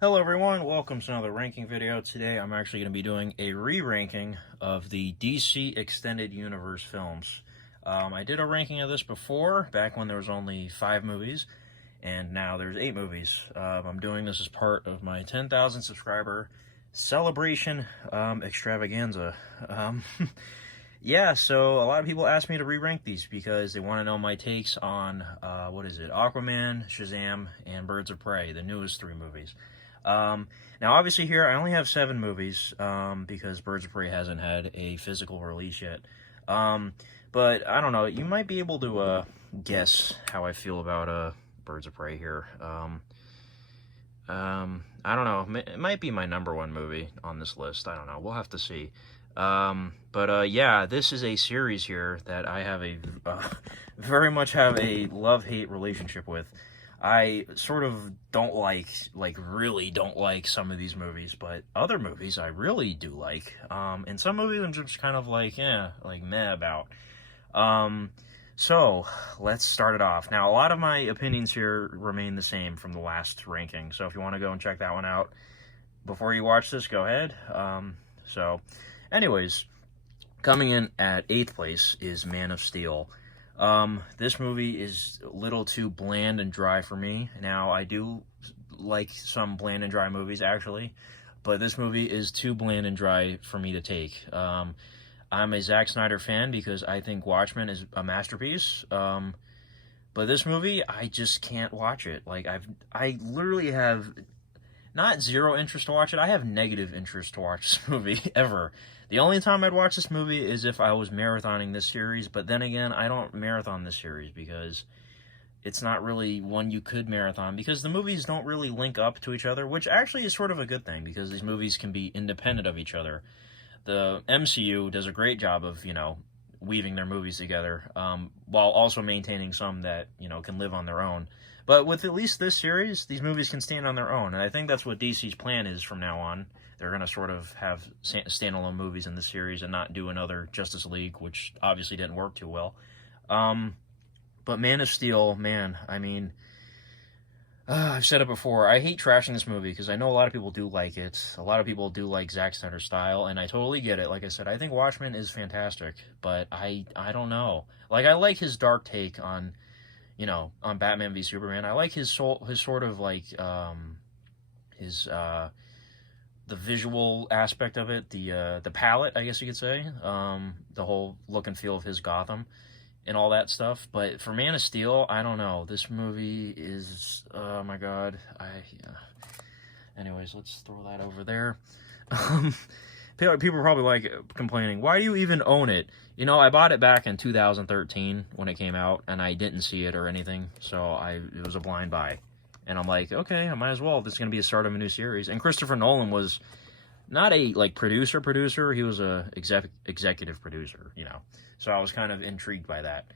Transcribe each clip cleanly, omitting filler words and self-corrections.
Hello everyone, welcome to another ranking video. Today I'm actually going to be doing a re-ranking of the DC Extended Universe films. I did a ranking of this before, back when there was only 5 movies, and now there's 8 movies. I'm doing this as part of my 10,000 subscriber celebration extravaganza. Yeah, so a lot of people ask me to re-rank these because they want to know my takes on, Aquaman, Shazam, and Birds of Prey, the newest 3 movies. Now, obviously here, I only have 7 movies, because Birds of Prey hasn't had a physical release yet. But, I don't know, you might be able to, guess how I feel about, Birds of Prey here. I don't know, it might be my #1 movie on this list, I don't know, we'll have to see. Yeah, this is a series here that I have very much have a love-hate relationship with. I sort of don't really don't like some of these movies, but other movies I really do like. And some movies I'm just kind of meh about. So let's start it off. Now, a lot of my opinions here remain the same from the last ranking, so if you want to go and check that one out before you watch this, go ahead. Anyways, coming in at 8th place is Man of Steel. This movie is a little too bland and dry for me. Now, I do like some bland and dry movies, actually, but this movie is too bland and dry for me to take. I'm a Zack Snyder fan because I think Watchmen is a masterpiece, but this movie, I just can't watch it. I literally have not zero interest to watch it. I have negative interest to watch this movie, ever. The only time I'd watch this movie is if I was marathoning this series, but then again, I don't marathon this series because it's not really one you could marathon, because the movies don't really link up to each other, which actually is sort of a good thing, because these movies can be independent of each other. The MCU does a great job of, weaving their movies together, while also maintaining some that, can live on their own. But with at least this series, these movies can stand on their own, and I think that's what DC's plan is from now on. They're going to sort of have standalone movies in this series and not do another Justice League, which obviously didn't work too well. But Man of Steel, man, I mean, I've said it before, I hate trashing this movie because I know a lot of people do like it. A lot of people do like Zack Snyder's style, and I totally get it. Like I said, I think Watchmen is fantastic, but I don't know. I like his dark take on, on Batman v Superman. I like his sort of the visual aspect of it, the palette, I guess you could say, the whole look and feel of his Gotham and all that stuff. But for Man of Steel, I don't know. This movie is, oh my god. Anyways, let's throw that over there. People are probably complaining, why do you even own it? I bought it back in 2013 when it came out, and I didn't see it or anything, so it was a blind buy. And I'm like, okay, I might as well. This is going to be the start of a new series. And Christopher Nolan was not a, producer. He was a executive producer, So I was kind of intrigued by that.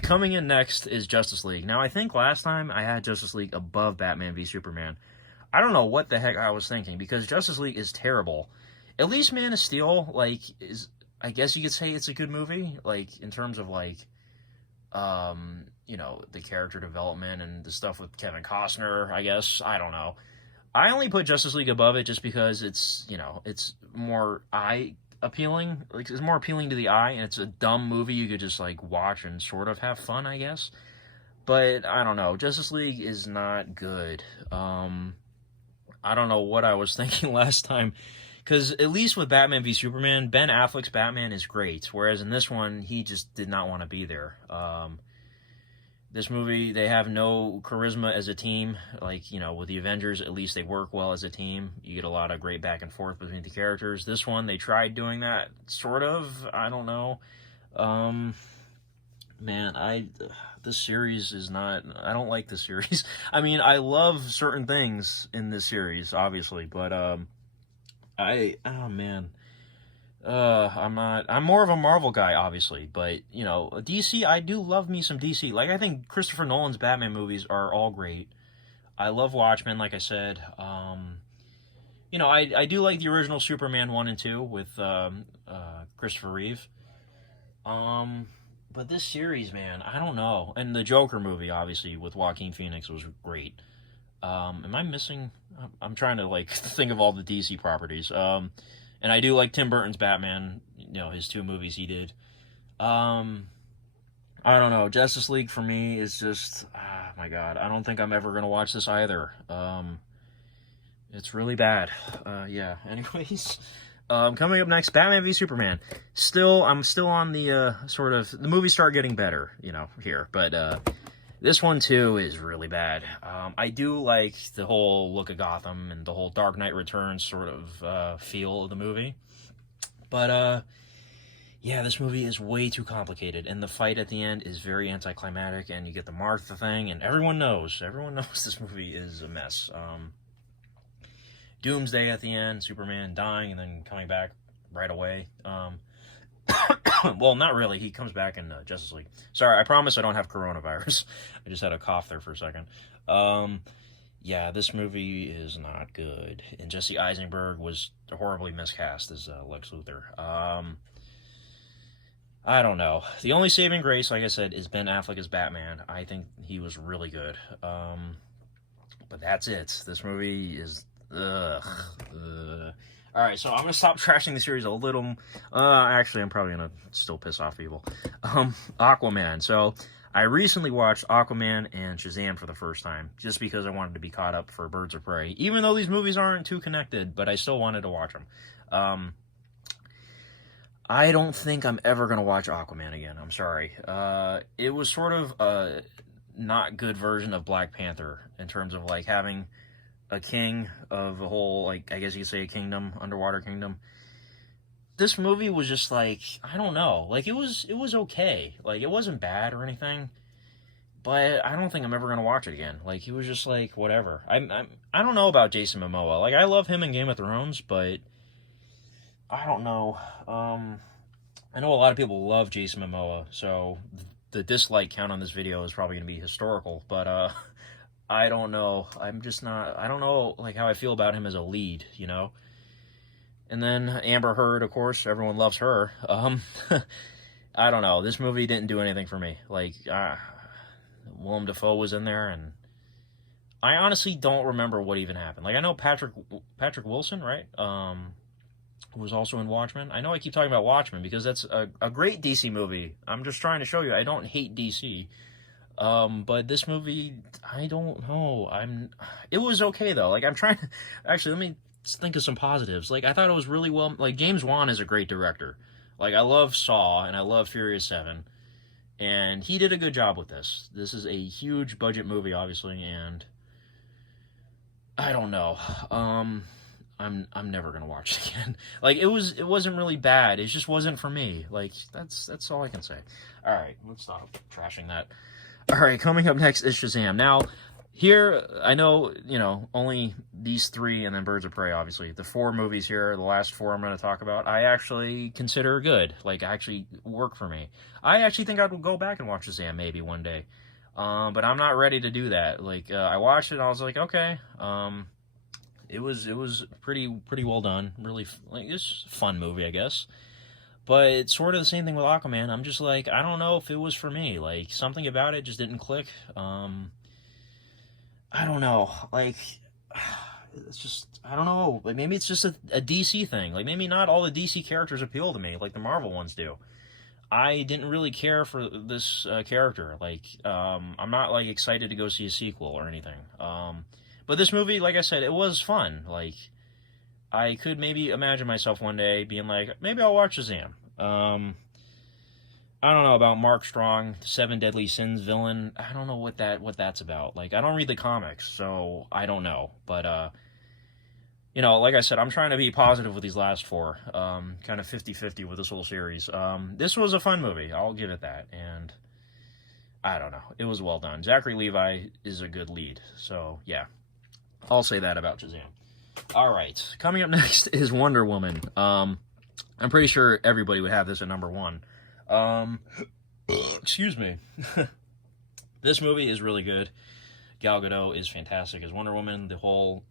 Coming in next is Justice League. Now, I think last time I had Justice League above Batman v Superman. I don't know what the heck I was thinking, because Justice League is terrible. At least Man of Steel, I guess you could say it's a good movie, in terms of, the character development and the stuff with Kevin Costner, I guess. I don't know. I only put Justice League above it just because it's, it's more eye appealing. It's more appealing to the eye, and it's a dumb movie you could just, watch and sort of have fun, I guess. But, I don't know. Justice League is not good. I don't know what I was thinking last time. Because at least with Batman v Superman, Ben Affleck's Batman is great. Whereas in this one, he just did not want to be there. This movie, they have no charisma as a team. With the Avengers, at least they work well as a team. You get a lot of great back and forth between the characters. This one, they tried doing that, sort of. I don't know. This series is not... I don't like this series. I mean, I love certain things in this series, obviously, but, I'm more of a Marvel guy, obviously, but, DC, I do love me some DC. I think Christopher Nolan's Batman movies are all great. I love Watchmen, like I said. I do like the original Superman 1 and 2 with, Christopher Reeve. But this series, man, I don't know. And the Joker movie, obviously, with Joaquin Phoenix was great. Am I missing? I'm trying to like think of all the DC properties. And I do like Tim Burton's Batman. His 2 movies he did. I don't know. Justice League for me is just, my God. I don't think I'm ever gonna watch this either. It's really bad. Yeah. Anyways, coming up next, Batman v Superman. I'm still on the sort of the movies start getting better, here, but this one too is really bad. I do like the whole look of Gotham and the whole Dark Knight Returns sort of feel of the movie, but yeah, this movie is way too complicated, and the fight at the end is very anticlimactic, and you get the Martha thing, and everyone knows this movie is a mess. Doomsday at the end, Superman dying and then coming back right away. Well, not really. He comes back in Justice League. Sorry, I promise I don't have coronavirus. I just had a cough there for a second. Yeah, this movie is not good. And Jesse Eisenberg was horribly miscast as Lex Luthor. I don't know. The only saving grace, like I said, is Ben Affleck as Batman. I think he was really good. But that's it. This movie is... Ugh. Alright, so I'm going to stop trashing the series a little. Actually, I'm probably going to still piss off people. Aquaman. So, I recently watched Aquaman and Shazam for the first time, just because I wanted to be caught up for Birds of Prey. Even though these movies aren't too connected, but I still wanted to watch them. I don't think I'm ever going to watch Aquaman again. I'm sorry. It was sort of a not good version of Black Panther in terms of, like, having a king of a whole, like, I guess you could say a kingdom, underwater kingdom. This movie was just like, I don't know, like, it was okay. Like, it wasn't bad or anything, but I don't think I'm ever going to watch it again. Like, it was just like, whatever. I don't know about Jason Momoa. Like, I love him in Game of Thrones, but I don't know. I know a lot of people love Jason Momoa, so the dislike count on this video is probably going to be historical, but, I don't know. I'm just not... I don't know, like, how I feel about him as a lead, And then Amber Heard, of course. Everyone loves her. I don't know. This movie didn't do anything for me. Like, Willem Dafoe was in there, and I honestly don't remember what even happened. Like, I know Patrick Wilson, right? Was also in Watchmen. I know I keep talking about Watchmen because that's a great DC movie. I'm just trying to show you I don't hate DC. But this movie, I don't know. It was okay though. Like, I'm trying to, actually, let me think of some positives. Like, I thought it was really well, like, James Wan is a great director. Like, I love Saw, and I love Furious 7, and he did a good job with this. This is a huge budget movie, obviously, and I don't know. I'm never gonna watch it again. Like, it wasn't really bad. It just wasn't for me. Like, that's all I can say. Alright, let's stop trashing that. Alright, coming up next is Shazam. Now, here, I know, only these 3 and then Birds of Prey, obviously. The 4 movies here, the last 4 I'm going to talk about, I actually consider good. Like, actually work for me. I actually think I would go back and watch Shazam maybe one day. But I'm not ready to do that. Like, I watched it and I was like, okay. It was pretty well done. Really, like, it's a fun movie, I guess. But it's sort of the same thing with Aquaman. I'm just like, I don't know if it was for me. Like, something about it just didn't click. I don't know. Like, it's just, I don't know. Like, maybe it's just a DC thing. Like, maybe not all the DC characters appeal to me like the Marvel ones do. I didn't really care for this character. Like, I'm not, like, excited to go see a sequel or anything. But this movie, like I said, it was fun. Like, I could maybe imagine myself one day being like, maybe I'll watch Shazam. I don't know about Mark Strong, the 7 Deadly Sins villain. I don't know what that's about. Like, I don't read the comics, so I don't know. But, like I said, I'm trying to be positive with these last 4. Kind of 50-50 with this whole series. This was a fun movie. I'll give it that. And I don't know. It was well done. Zachary Levi is a good lead. So, yeah. I'll say that about Shazam. Alright, coming up next is Wonder Woman. I'm pretty sure everybody would have this at number 1. Excuse me. This movie is really good. Gal Gadot is fantastic as Wonder Woman. The whole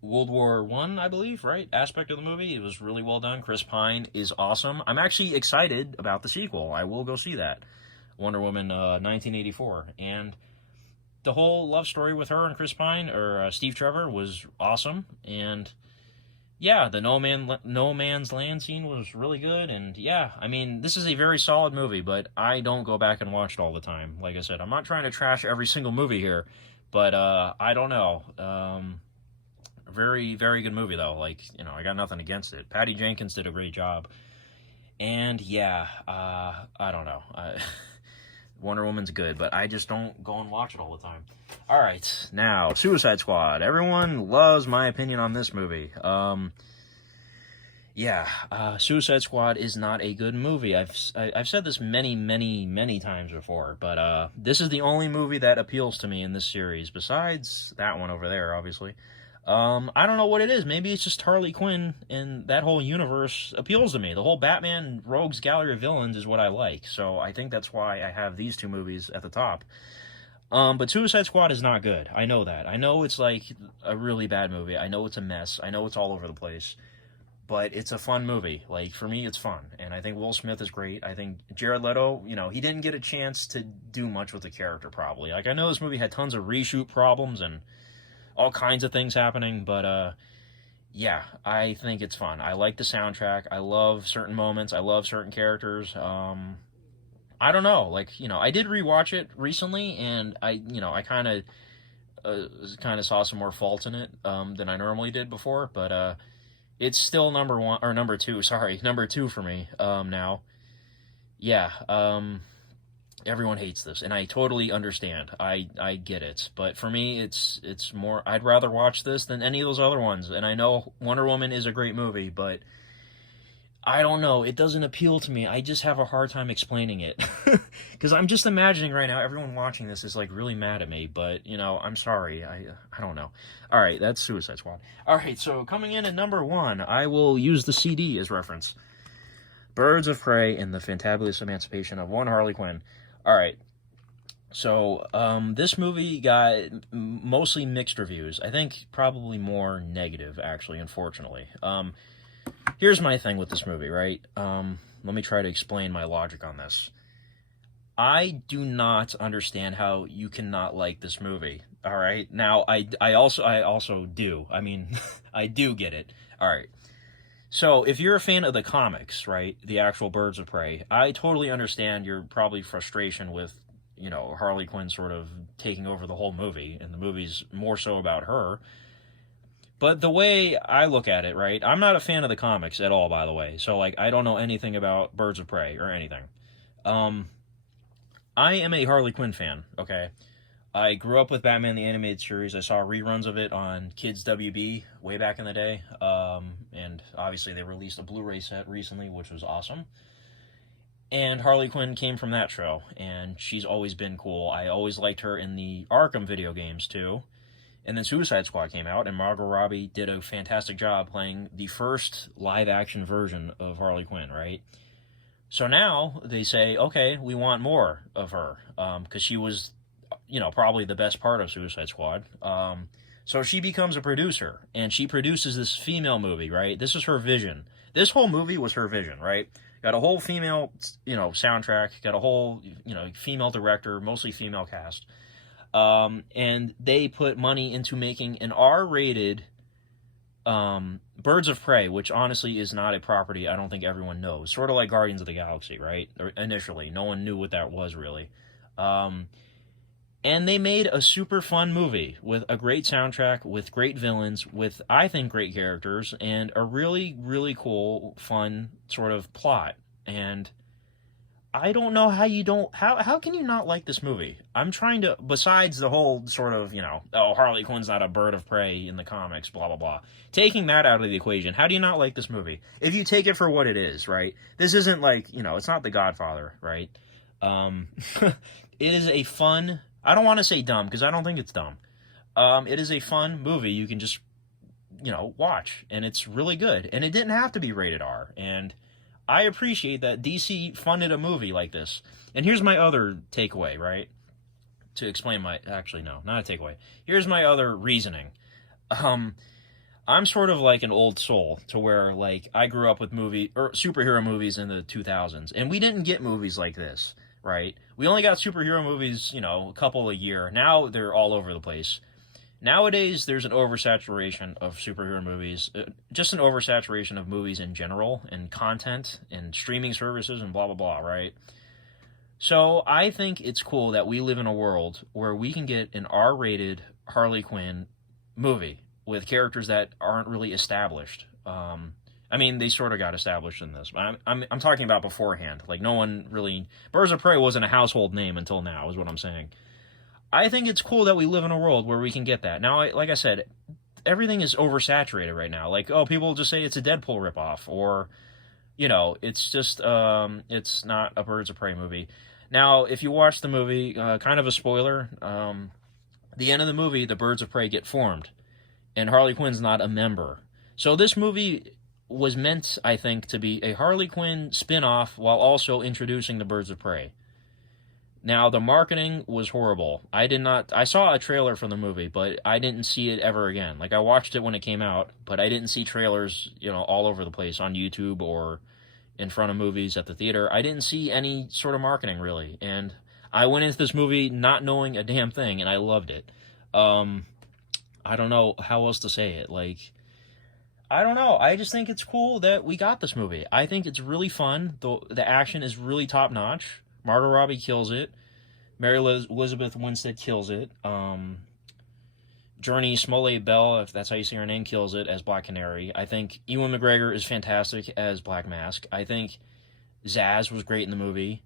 World War I, I believe, right, aspect of the movie, it was really well done. Chris Pine is awesome. I'm actually excited about the sequel. I will go see that. Wonder Woman 1984. And the whole love story with her and Chris Pine, or Steve Trevor, was awesome. And yeah, the No Man's Land scene was really good. And yeah, I mean, this is a very solid movie, but I don't go back and watch it all the time. Like I said, I'm not trying to trash every single movie here, but I don't know. Very, very good movie, though. Like, I got nothing against it. Patty Jenkins did a great job. And yeah, I don't know. Wonder Woman's good, but I just don't go and watch it all the time. All right, now, Suicide Squad. Everyone loves my opinion on this movie. Suicide Squad is not a good movie. I've said this many, many, many times before, but this is the only movie that appeals to me in this series, besides that one over there, obviously. I don't know what it is. Maybe it's just Harley Quinn, and that whole universe appeals to me. The whole Batman Rogues Gallery of Villains is what I like, so I think that's why I have these two movies at the top. But Suicide Squad is not good. I know that. I know it's like a really bad movie. I know it's a mess. I know it's all over the place. But it's a fun movie. Like, for me, it's fun. And I think Will Smith is great. I think Jared Leto, he didn't get a chance to do much with the character, probably. Like, I know this movie had tons of reshoot problems and all kinds of things happening, but yeah, I think it's fun. I like the soundtrack. I love certain moments. I love certain characters. I don't know, like, I did rewatch it recently, and I kind of saw some more faults in it than I normally did before, but it's still number two for me now. Yeah, everyone hates this, and I totally understand. I get it, but for me, it's more. I'd rather watch this than any of those other ones. And I know Wonder Woman is a great movie, but I don't know. It doesn't appeal to me. I just have a hard time explaining it, because I'm just imagining right now everyone watching this is like really mad at me. But I'm sorry. I don't know. All right, that's Suicide Squad. All right, so coming in at number one, I will use the CD as reference. Birds of Prey and the Fantabulous Emancipation of One Harley Quinn. All right, so this movie got mostly mixed reviews. I think probably more negative, actually, unfortunately. Here's my thing with this movie, right? Let me try to explain my logic on this. I do not understand how you cannot like this movie, all right? Now, I also do. I mean, I do get it. All right. So, if you're a fan of the comics, right, the actual Birds of Prey, I totally understand your probably frustration with, Harley Quinn sort of taking over the whole movie, and the movie's more so about her. But the way I look at it, right, I'm not a fan of the comics at all, by the way. So, like, I don't know anything about Birds of Prey or anything. I am a Harley Quinn fan, okay? I grew up with Batman the Animated Series. I saw reruns of it on Kids WB way back in the day. And obviously they released a Blu-ray set recently, which was awesome. And Harley Quinn came from that show, and she's always been cool. I always liked her in the Arkham video games, too. And then Suicide Squad came out, and Margot Robbie did a fantastic job playing the first live-action version of Harley Quinn, right? So now they say, okay, we want more of her, because she was, probably the best part of Suicide Squad. So she becomes a producer, and she produces this female movie, right? This is her vision. This whole movie was her vision, right? Got a whole female, soundtrack, got a whole, female director, mostly female cast. And they put money into making an R-rated Birds of Prey, which honestly is not a property I don't think everyone knows. Sort of like Guardians of the Galaxy, right? Initially, no one knew what that was, really. And they made a super fun movie with a great soundtrack, with great villains, with, I think, great characters, and a really, really cool, fun sort of plot. And I don't know how can you not like this movie? I'm trying to, besides the whole sort of, Harley Quinn's not a bird of prey in the comics, blah, blah, blah. Taking that out of the equation, how do you not like this movie? If you take it for what it is, right? This isn't like, it's not The Godfather, right? It is a fun, I don't want to say dumb, because I don't think it's dumb. It is a fun movie you can just, watch, and it's really good. And it didn't have to be rated R, and I appreciate that DC funded a movie like this. And here's my other takeaway, right? To explain actually, no, not a takeaway. Here's my other reasoning. I'm sort of like an old soul, to where, like, I grew up with superhero movies in the 2000s, and we didn't get movies like this. right? We only got superhero movies, a couple a year. Now they're all over the place. Nowadays, there's an oversaturation of superhero movies, just an oversaturation of movies in general, and content, and streaming services, and blah, blah, blah, right? So I think it's cool that we live in a world where we can get an R-rated Harley Quinn movie with characters that aren't really established. I mean, they sort of got established in this. I'm talking about beforehand. Like, no one really... Birds of Prey wasn't a household name until now, is what I'm saying. I think it's cool that we live in a world where we can get that. Now, like I said, everything is oversaturated right now. Like, oh, people just say it's a Deadpool ripoff, or, it's just, it's not a Birds of Prey movie. Now, if you watch the movie, kind of a spoiler, the end of the movie, the Birds of Prey get formed, and Harley Quinn's not a member. So this movie was meant, I think, to be a Harley Quinn spin-off while also introducing the Birds of Prey. Now, the marketing was horrible. I saw a trailer for the movie, but I didn't see it ever again. Like, I watched it when it came out, but I didn't see trailers, all over the place on YouTube or in front of movies at the theater. I didn't see any sort of marketing, really. And I went into this movie not knowing a damn thing, and I loved it. I don't know how else to say it. Like, I don't know. I just think it's cool that we got this movie. I think it's really fun. The action is really top-notch. Margot Robbie kills it. Mary Elizabeth Winstead kills it. Journey Smollett-Bell, if that's how you say her name, kills it as Black Canary. I think Ewan McGregor is fantastic as Black Mask. I think Zaz was great in the movie.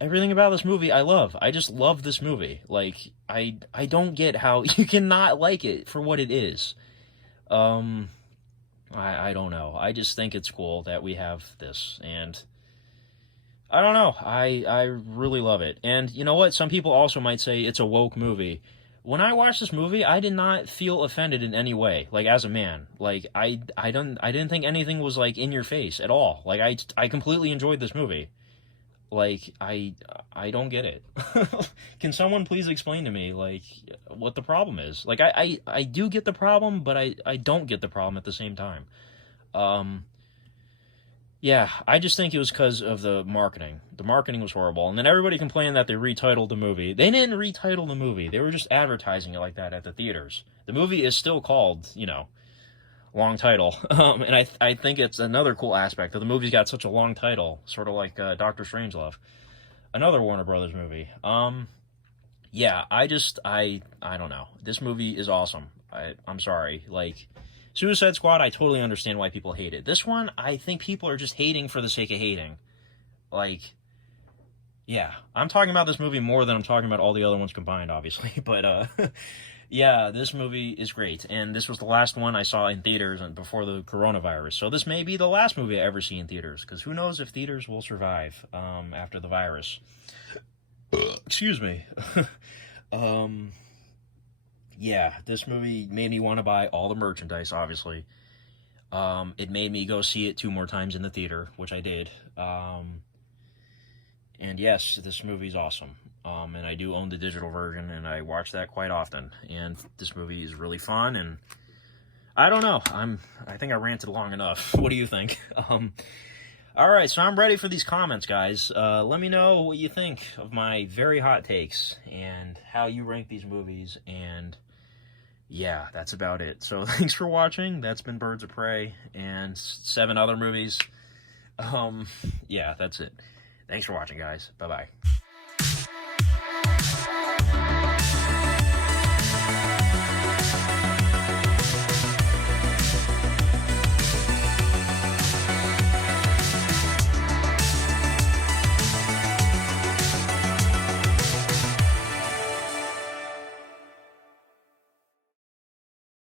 Everything about this movie I love. I just love this movie. Like, I don't get how you cannot like it for what it is. I don't know. I just think it's cool that we have this, and I don't know. I really love it. And you know what? Some people also might say it's a woke movie. When I watched this movie, I did not feel offended in any way, like, as a man. Like, I didn't think anything was, like, in your face at all. Like, I completely enjoyed this movie. Like, I don't get it. Can someone please explain to me, like, what the problem is? Like, I do get the problem, but I don't get the problem at the same time. Yeah, I just think it was because of the marketing. The marketing was horrible. And then everybody complained that they retitled the movie. They didn't retitle the movie. They were just advertising it like that at the theaters. The movie is still called, long title. And I think it's another cool aspect that the movie's got such a long title, sort of like Doctor Strangelove, another Warner Brothers movie. Yeah, I don't know. This movie is awesome. I'm sorry. Like, Suicide Squad, I totally understand why people hate it. This one, I think people are just hating for the sake of hating. Like, yeah, I'm talking about this movie more than I'm talking about all the other ones combined, obviously. But, yeah, this movie is great. And this was the last one I saw in theaters before the coronavirus. So this may be the last movie I ever see in theaters, because who knows if theaters will survive after the virus. Excuse me. Yeah, this movie made me want to buy all the merchandise, obviously. It made me go see it 2 more times in the theater, which I did. And yes, this movie's awesome. And I do own the digital version, and I watch that quite often. And this movie is really fun, and I don't know. I think I ranted long enough. What do you think? All right, so I'm ready for these comments, guys. Let me know what you think of my very hot takes and how you rank these movies, and yeah, that's about it. So thanks for watching. That's been Birds of Prey and 7 other movies. Yeah, that's it. Thanks for watching, guys. Bye-bye.